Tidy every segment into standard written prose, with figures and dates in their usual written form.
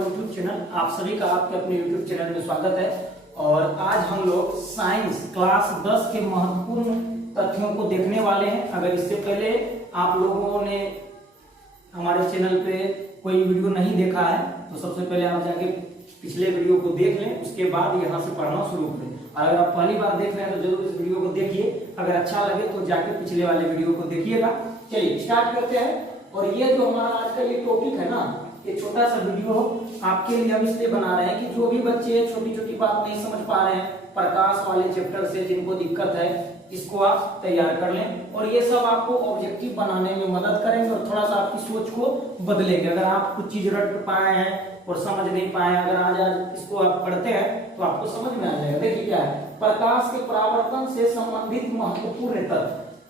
YouTube channel. आप सभी का आपके अपने यूट्यूब चैनल में स्वागत है। और आज हम लोग साइंस क्लास 10 के महत्वपूर्ण तथ्यों को देखने वाले हैं। अगर इससे पहले आप लोगों ने हमारे चैनल पे कोई वीडियो नहीं देखा है तो सबसे पहले आप जाके पिछले वीडियो को देख लें, उसके बाद यहाँ से पढ़ना शुरू करें। अगर आप पहली बार देख रहे हैं तो जरूर इस वीडियो को देखिए, अगर अच्छा लगे तो जाके पिछले वाले वीडियो को देखिएगा। चलिए स्टार्ट करते हैं। और ये जो हमारा आज का ये टॉपिक है ना, ये छोटा सा वीडियो आपके लिए हम इसलिए बना रहे हैं कि जो भी बच्चे छोटी छोटी बात नहीं समझ पा रहे हैं प्रकाश वाले चैप्टर से, जिनको दिक्कत है, इसको आप तैयार कर लें। और ये सब आपको ऑब्जेक्टिव बनाने में मदद करेंगे और थोड़ा सा आपकी सोच को बदलेंगे। अगर आप कुछ चीज रट पाए हैं और समझ नहीं पाए, अगर आज इसको आप पढ़ते हैं तो आपको समझ में आ जाएगा। देखिए क्या है, प्रकाश के परावर्तन से संबंधित महत्वपूर्ण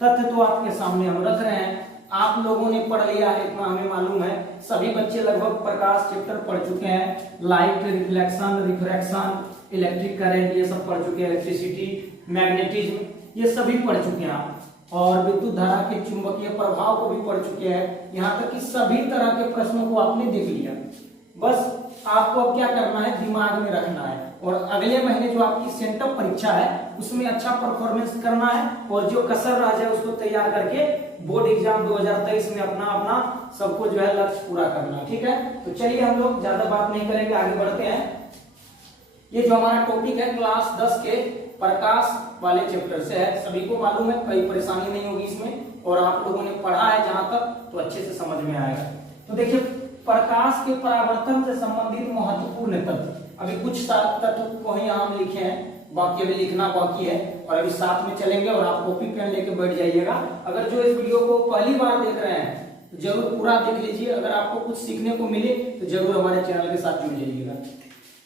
तथ्य तो आपके सामने हम रख रहे हैं। आप लोगों ने पढ़ लिया है, इतना हमें मालूम है। सभी बच्चे लगभग प्रकाश चैप्टर पढ़ चुके हैं। Light, reflection, refraction, electric current, ये सब पढ़ चुके हैं। इलेक्ट्रिसिटी, मैग्नेटिज्म, ये सभी पढ़ चुके हैं आप। और विद्युत धारा के चुंबकीय प्रभाव को भी पढ़ चुके हैं। यहाँ तक कि सभी तरह के प्रश्नों को आपने देख लिया। बस आपको अब क्या करना है, दिमाग में रखना है। और अगले महीने जो आपकी सेंटअप परीक्षा है उसमें अच्छा परफॉर्मेंस करना है। और जो कसर रह जाए उसको तैयार करके बोर्ड एग्जाम 2023 में अपना सबको जो है लक्ष्य पूरा करना है। ठीक है, तो चलिए हम लोग ज्यादा बात नहीं करेंगे, आगे बढ़ते हैं। ये जो हमारा टॉपिक है क्लास 10 के प्रकाश वाले चैप्टर से है। सभी को मालूम है, कोई परेशानी नहीं होगी इसमें। और आप लोगों ने पढ़ा है जहां तक तो अच्छे से समझ में आएगा। तो देखिए, प्रकाश के परावर्तन से संबंधित महत्वपूर्ण तथ्य, अभी कुछ तथ्य को ही हम लिखे हैं, बाकी अभी लिखना बाकी है। और अभी साथ में चलेंगे और आप कॉपी पेन लेके बैठ जाइएगा। अगर जो इस वीडियो को पहली बार देख रहे हैं तो जरूर पूरा देख लीजिए। अगर आपको कुछ सीखने को मिले तो जरूर हमारे चैनल के साथ जुड़ जाइएगा।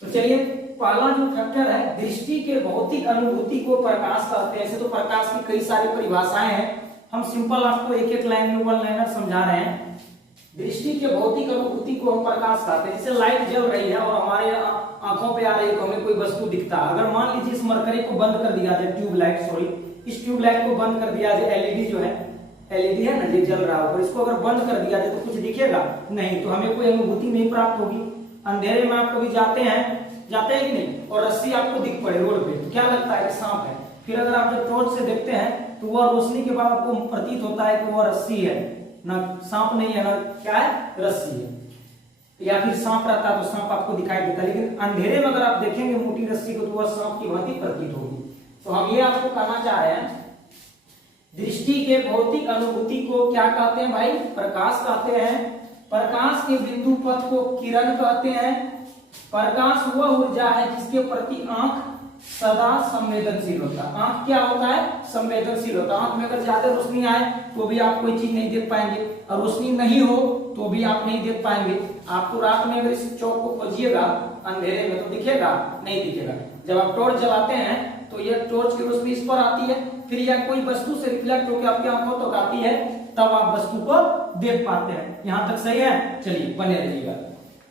तो चलिए, पहला जो फैक्टर है, दृष्टि के भौतिक अनुभूति को प्रकाश कहते हैं। ऐसे तो प्रकाश की कई सारी परिभाषाएं हैं, हम सिंपल आपको एक एक लाइन में वन लाइनर समझा रहे हैं। दृष्टि के भौतिक अनुभूति को हम प्रकाश कहते हैं। जैसे लाइट जल रही है और हमारे आंखों पे आ रही है तो हमें कोई वस्तु दिखता है। अगर मान लीजिए इस मरकरी को बंद कर दिया जाए, ट्यूबलाइट, सॉरी, इस ट्यूबलाइट को बंद कर दिया जाए, एलईडी जो है, एलईडी है ना, ये जल रहा है, और इसको अगर बंद कर दिया जाए तो कुछ दिखेगा नहीं, तो हमें कोई अनुभूति नहीं प्राप्त होगी। अंधेरे में आप कभी जाते हैं कि नहीं, और रस्सी आपको दिख पड़े रोड पे, तो क्या लगता है कि सांप है। फिर अगर आप जब टॉर्च से देखते हैं तो वह रोशनी के बाद आपको प्रतीत होता है कि वह रस्सी है, ना सांप नहीं है, ना क्या है, रस्सी है। या फिर सांप रहता है तो सांप आपको दिखाई देता है, लेकिन अंधेरे में अगर आप देखेंगे मोटी रस्सी को तो वह सांप की भांति प्रतीत होगी। तो हम ये आपको कहना चाह रहे हैं, दृष्टि के भौतिक अनुभूति को क्या कहते हैं भाई, प्रकाश कहते हैं। प्रकाश के बिंदु पथ को किरण कहते हैं। प्रकाश वह ऊर्जा है जिसके प्रति आंख सदा संवेदनशील होता है। आंख क्या होता है, संवेदनशील होता है। आंख में अगर ज्यादा रोशनी आए तो भी आप कोई चीज नहीं देख पाएंगे, और रोशनी नहीं हो तो भी आप नहीं देख पाएंगे। आपको रात में अगर इस चौक को खोजिएगा अंधेरे में तो दिखेगा नहीं, दिखेगा। जब आप टॉर्च जलाते हैं तो यह टॉर्च की रोशनी इस पर आती है, फिर यह कोई वस्तु से रिफ्लेक्ट होकर आपकी आंखों तक आती है, तब आप वस्तु को देख पाते हैं। यहाँ तक सही है? चलिए बने रहिएगा।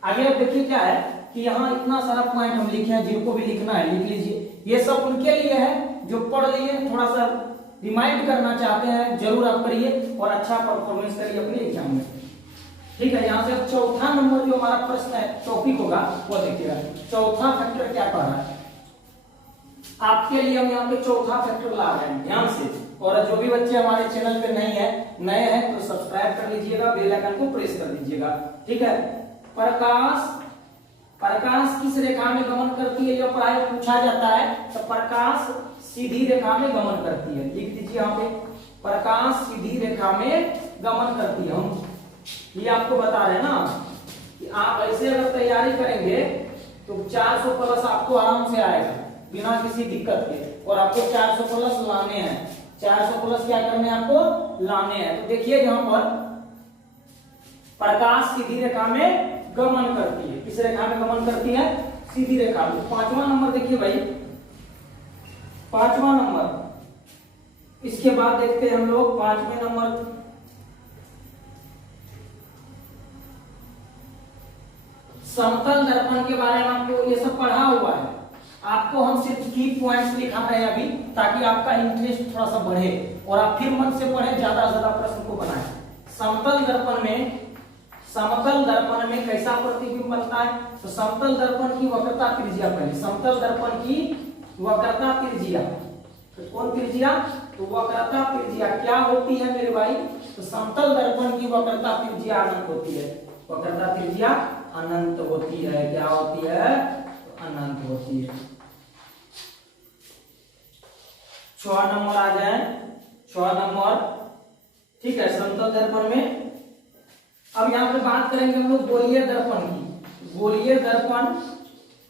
आगे आप देखिए क्या है कि यहाँ इतना सारा पॉइंट हम लिखे हैं, जिनको भी लिखना है लिख लीजिए। ये सब उनके लिए है जो पढ़ लिए, थोड़ा सा रिमाइंड करना चाहते हैं, जरूर आप करिए और अच्छा परफॉर्मेंस करिए अपने एग्जाम में। ठीक है, यहाँ से चौथा नंबर जो हमारा प्रश्न है, टॉपिक होगा, वो देखिएगा। चौथा फैक्टर क्या कह रहा है आपके लिए, हम यहाँ पे चौथा फैक्टर ला रहे हैं, ध्यान से। और जो भी बच्चे हमारे चैनल पे नहीं है, नए हैं, तो सब्सक्राइब कर लीजिएगा, बेल आइकन को प्रेस कर दीजिएगा। ठीक है, प्रकाश किस रेखा में गमन करती है, जो प्राय पूछा जाता है। तो प्रकाश सीधी रेखा में गमन करती है, लिख दीजिए यहाँ पे, प्रकाश सीधी रेखा में गमन करती है। हम ये आपको बता रहे हैं ना कि आप ऐसे अगर तैयारी करेंगे तो 400 प्लस आपको आराम से आएगा बिना किसी दिक्कत के। और आपको 400 प्लस लाने हैं, 400 प्लस क्या करने हैं, आपको लाने हैं। तो देखिए यहाँ पर प्रकाश सीधी रेखा में गमन करती है। किस रेखा में गमन करती है, सीधी रेखा में। पांचवा नंबर देखिए भाई, पांचवा नंबर, इसके बाद देखते हैं हम लोग पांचवें नंबर, समतल दर्पण के बारे में आपको ये सब पढ़ा हुआ है। आपको हम सिर्फ की पॉइंट्स लिखा रहे हैं अभी, ताकि आपका इंटरेस्ट थोड़ा सा बढ़े और आप फिर मन से पढ़े, ज्यादा से ज्यादा प्रश्न को बनाएं। समतल दर्पण में समतल दर्पण में कैसा प्रतिबिंब बनता है? तो समतल दर्पण की वक्रता त्रिज्या, पहले समतल दर्पण की वक्रता त्रिज्या, तो कौन त्रिज्या? तो वक्रता त्रिज्या क्या होती है मेरे भाई? तो समतल दर्पण की वक्रता त्रिज्या अनंत होती है। वक्रता त्रिज्या अनंत होती है। क्या होती है? अनंत होती है। 6 नंबर आ जाए, 6 नंबर, ठीक है, समतल दर्पण में। अब यहाँ पे बात करेंगे हम लोग गोलीय दर्पण की। गोलीय दर्पण,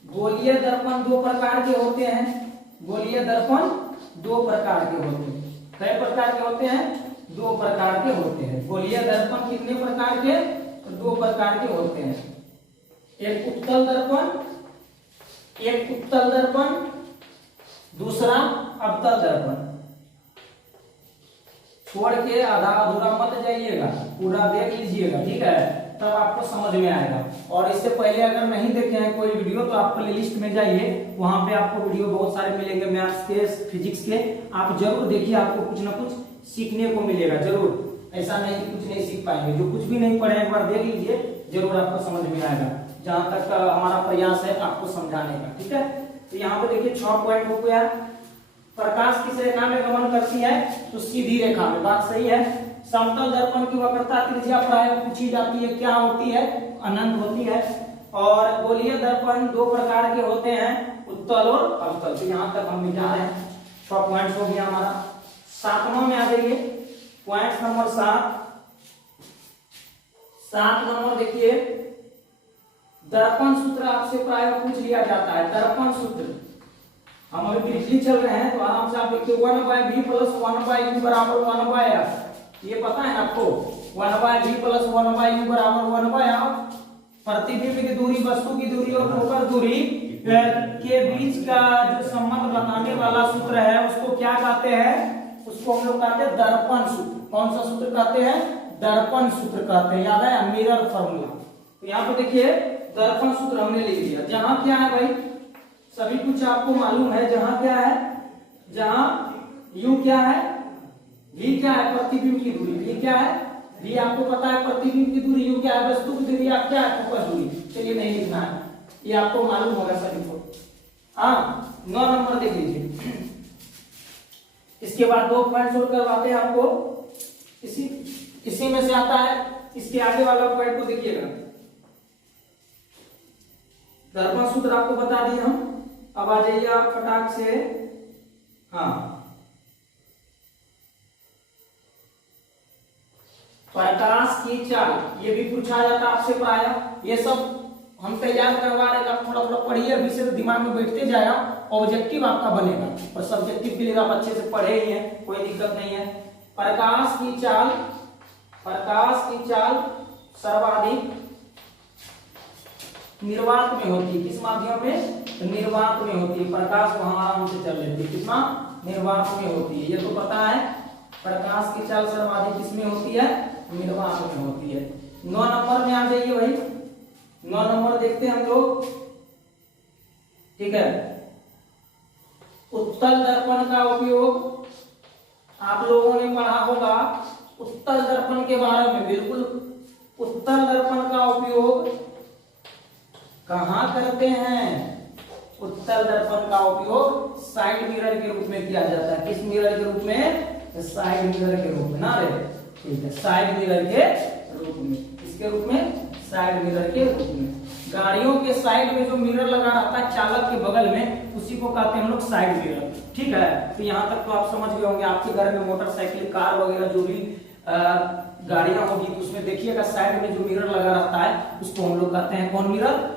गोलीय दर्पण दो प्रकार के होते हैं। गोलीय दर्पण दो प्रकार के होते हैं। कई प्रकार के होते हैं? 2 प्रकार के होते हैं। गोलीय दर्पण कितने प्रकार के? 2 प्रकार के होते हैं। एक उत्तल दर्पण, एक उत्तल दर्पण, दूसरा अवतल दर्पण। छोड़ के आधा अधूरा मत जाइएगा, पूरा देख लीजिएगा, ठीक है, तब आपको समझ में आएगा। और इससे पहले अगर नहीं देखे हैं कोई वीडियो तो आप प्लेलिस्ट में जाइए, वहां पे आपको वीडियो बहुत सारे मिलेंगे मैथ्स के, फिजिक्स के, आप जरूर देखिए, आपको कुछ ना कुछ सीखने को मिलेगा जरूर। ऐसा नहीं कि कुछ नहीं सीख पाएंगे, जो कुछ भी नहीं पढ़े एक बार देख लीजिए, जरूर आपको समझ में आएगा। जहां तक हमारा प्रयास है आपको समझाने का, ठीक है। तो यहाँ पे देखिए 6 पॉइंट हो गया। प्रकाश किस रेखा में गमन करती है? तो सीधी रेखा में, बात सही है। समतल दर्पण की वक्रता त्रिज्या प्राय पूछी जाती है, क्या होती है? अनंत होती है। और गोलीय दर्पण 2 प्रकार के होते हैं, उत्तल और अवतल। तो यहाँ तक हम मिटा रहे हैं, 6 पॉइंट हो गया हमारा। 7वां में आ जाइए, पॉइंट नंबर 7। 7 नंबर देखिए, दर्पण सूत्र आपसे प्राय पूछ लिया जाता है। दर्पण सूत्र हम अभी ब्रीफली चल रहे हैं, तो आराम से आप देखिए 1/v + 1/u = 1/f। ये पता है ना आपको? 1/v + 1/u = 1/f। प्रतिबिंब की दूरी, वस्तु की दूरी और फोकस दूरी के बीच का जो संबंध बताने वाला सूत्र है उसको क्या कहते हैं? उसको हम लोग कहते हैं दर्पण सूत्र। कौन सा सूत्र कहते हैं? दर्पण सूत्र कहते हैं। याद है? Mirror formula. तो यहाँ पे देखिए दर्पण सूत्र हमने लिख दिया। जहां क्या है भाई, सभी कुछ आपको मालूम है। जहां क्या है? जहां u क्या है, v क्या है? प्रतिबिंब की दूरी। v क्या है? v आपको पता है प्रतिबिंब की दूरी। u क्या है? वस्तु की दूरी। आप क्या है? फोकस दूरी। चलिए नहीं लिखना है, ये आपको मालूम होगा सभी को। हाँ, 9 नंबर देख लीजिए। इसके बाद 2 पॉइंट सोल्व करवाते हैं आपको। इसी में से आता है, इसके आगे वाला पॉइंट को देखिएगा। दर्पण सूत्र आपको बता दिए हम। अब आ जाइए आप फटाक से, हाँ, प्रकाश की चाल, ये भी पूछा जाता आपसे प्राय। ये सब हम तैयार करवा रहे हैं, आप थोड़ा थोड़ा पढ़िए, अभी से दिमाग में बैठते जाएगा, ऑब्जेक्टिव आपका बनेगा। और सब्जेक्टिव के लिए आप अच्छे से पढ़े ही हैं, कोई दिक्कत नहीं है। प्रकाश की चाल, प्रकाश की चाल सर्वाधिक निर्वात में होती है। किस माध्यम में? तो निर्वात में होती है। प्रकाश वहां आराम से चल लेती है। कितना? निर्वात में होती है, ये तो पता है। प्रकाश की चाल सर्वाधिक किसमें होती है? निर्वात में होती है। 9 नंबर में आ जाइए भाई। 9 नंबर देखते हैं हम लोग, ठीक है। उत्तल दर्पण का उपयोग, आप लोगों ने पढ़ा होगा उत्तल दर्पण के बारे में, बिल्कुल। उत्तल दर्पण का उपयोग कहां करते हैं? उत्तल दर्पण का उपयोग साइड मिरर के रूप में किया जाता है। किस मिरर के रूप में? साइड मिरर के रूप में ना रे, ठीक है, साइड मिरर के रूप में। इसके रूप में? साइड मिरर के रूप में। गाड़ियों के साइड में जो मिरर लगा रहता है चालक के बगल में, उसी को कहते हैं हम लोग साइड मिरर, ठीक है। तो यहाँ तक तो आप समझ गए होंगे। आपके घर में मोटरसाइकिल, कार वगैरह जो भी गाड़ियां होगी, तो उसमें देखिएगा साइड में जो मिरर लगा रहता है उसको हम लोग कहते हैं कौन मिरर?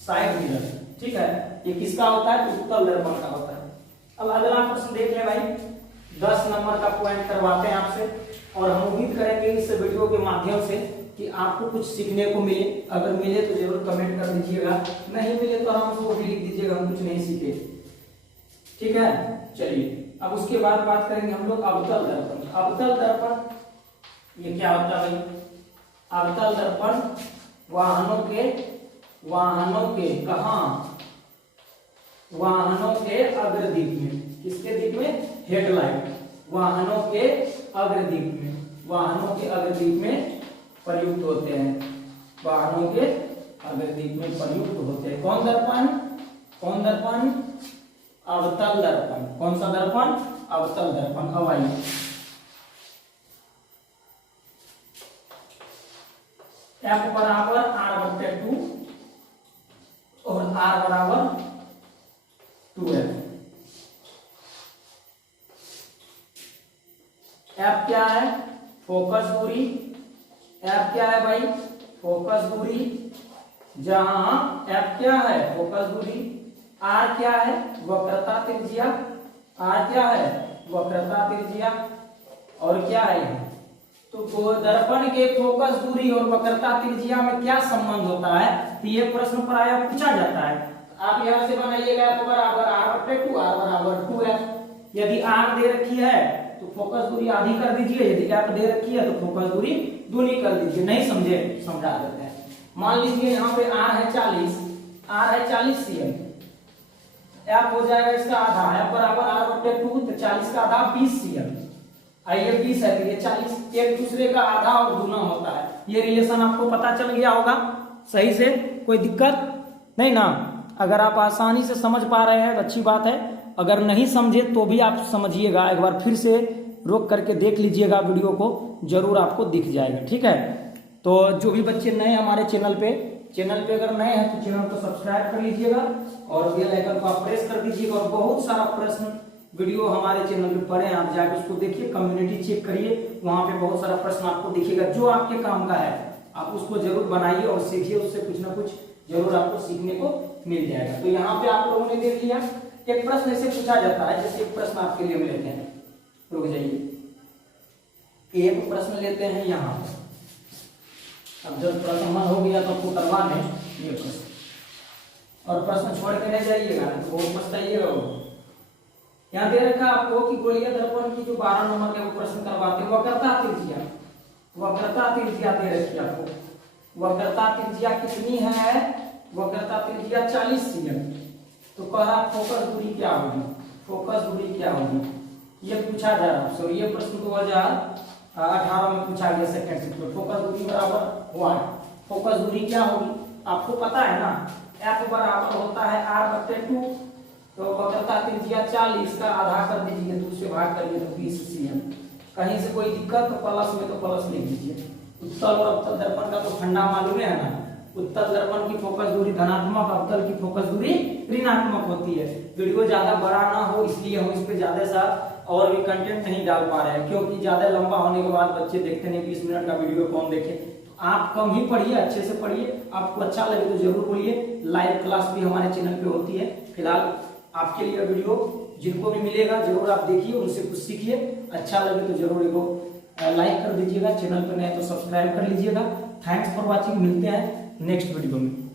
साइड मिरर, ठीक है। ये किसका होता है? उत्तल दर्पण का होता है। अब अगला प्रश्न देख ले भाई, 10 नंबर का पॉइंट करवाते हैं आपसे, और हम उम्मीद करेंगे इस वीडियो के माध्यम से कि आपको कुछ सीखने को मिले। अगर मिले तो जरूर कमेंट कर दीजिएगा, नहीं मिले तो हम उसको भी लिख दीजिएगा हम कुछ नहीं सीखे, ठीक है। चलिए अब उसके बाद बात करेंगे हम लोग अवतल दर्पण। अवतल दर्पण ये क्या होता है भाई? अवतल दर्पण वाहनों के कहां? वाहनों के अग्र दिक में। किसके दिक में? हेडलाइट। वाहनों के अग्र दिक में, वाहनों के अग्र दिक में प्रयुक्त होते हैं, वाहनों के अग्रदीप में प्रयुक्त होते हैं। कौन दर्पण? कौन दर्पण? अवतल दर्पण। कौन सा दर्पण? अवतल दर्पण। अब आइए F बराबर R/2 और R बराबर 2F। F क्या है? फोकस दूरी। F क्या है भाई? फोकस दूरी। जहां F क्या है? फोकस दूरी। R क्या है? वक्रता त्रिज्या। R क्या है? वक्रता त्रिज्या। और क्या है? तो दर्पण के फोकस दूरी और वक्रता त्रिज्या में क्या संबंध होता है? तो ये प्रश्न प्रायः पूछा जाता है। आप यहां से बनाइएगा F बराबर R/2, R बराबर 2F। यदि R दे रखी है तो फोकस दूरी आधी कर दीजिए, यदि F दे रखी है तो फोकस दूरी दूनी कर दीजिए। नहीं समझे? समझा देते हैं। मान लीजिए यहाँ पे R है 40, R है 40 cm, F हो जाएगा इसका आधा, F बराबर R/2, तो 40 का आधा 20 cm। आइए 20 है तो ये 40, एक दूसरे का आधा और गुना होता है। ये रिलेशन आपको पता चल गया होगा सही से? कोई दिक्कत नहीं ना? अगर आप आसानी से समझ पा रहे हैं तो अच्छी बात है, अगर नहीं समझे तो भी आप समझिएगा, एक बार फिर से रोक करके देख लीजिएगा वीडियो को, जरूर आपको दिख जाएगा। ठीक है, तो जो भी बच्चे नए हमारे चैनल पे अगर नए हैं तो चैनल को सब्सक्राइब कर लीजिएगा और बेल आइकन को आप प्रेस कर दीजिएगा। और बहुत सारा प्रश्न वीडियो हमारे चैनल पे पड़े हैं, आप जाके उसको देखिए, कम्युनिटी चेक करिए, वहां पे बहुत सारा प्रश्न आपको दिखेगा जो आपके काम का है। आप उसको जरूर बनाइए और सीखिए, उससे कुछ ना कुछ जरूर आपको सीखने को मिल जाएगा। तो यहाँ पे आप लोगों ने देख लिया, एक प्रश्न ऐसे पूछा जाता है, जैसे एक प्रश्न आपके लिए हम लेते हैं, रुक जाइए, एक प्रश्न लेते हैं यहाँ पे। अब जब प्रश्न मन हो गया तो आपको करवा लें ये प्रश्न, और प्रश्न छोड़ के नहीं जाइएगा तो बहुत पछताइएगा। यहाँ दे रखा आपको कि गोलीय दर्पण की जो 12 नंबर के वो प्रश्न करवाते हैं, वक्रता त्रिज्या, वक्रता त्रिज्या दे रखी आपको। वक्रता त्रिज्या कितनी है? वक्रता त्रिज्या 40 cm। तो कह रहा फोकस दूरी क्या होगी? फोकस दूरी क्या होगी ये पूछा जा रहा है। सॉरी, ये प्रश्न 2018 में पूछा गया सेकंड शिफ्ट में। फोकस दूरी बराबर 1। फोकस दूरी क्या होगी आपको पता है ना? F बराबर होता है R/2, तो वक्रता त्रिज्या 40 का आधा कर दीजिए, 2 से भाग करिए तो 20 cm। कहीं से कोई दिक्कत तो प्लस में तो प्लस लिख दीजिए। उत्तल और अवतल दर्पण का तो फंडा मालूम है ना? उत्तल दर्पण की फोकस दूरी धनात्मक, अवतल की फोकस दूरी ऋणात्मक होती है। वीडियो ज्यादा बड़ा ना हो इसलिए हम इस पे ज्यादा सा और भी कंटेंट नहीं डाल पा रहे हैं, क्योंकि ज्यादा लंबा होने के बाद बच्चे देखते नहीं, 20 मिनट का वीडियो कौन देखे। तो आप कम ही पढ़िए, अच्छे से पढ़िए, आपको अच्छा लगे तो जरूर बोलिए। लाइव क्लास भी हमारे चैनल पे होती है। फिलहाल आपके लिए वीडियो जिनको भी मिलेगा जरूर आप देखिए, उनसे कुछ सीखिए। अच्छा लगे तो जरूर इसको लाइक कर दीजिएगा, चैनल पर नए तो सब्सक्राइब कर लीजिएगा। थैंक्स फॉर वॉचिंग, मिलते हैं नेक्स्ट वीडियो में।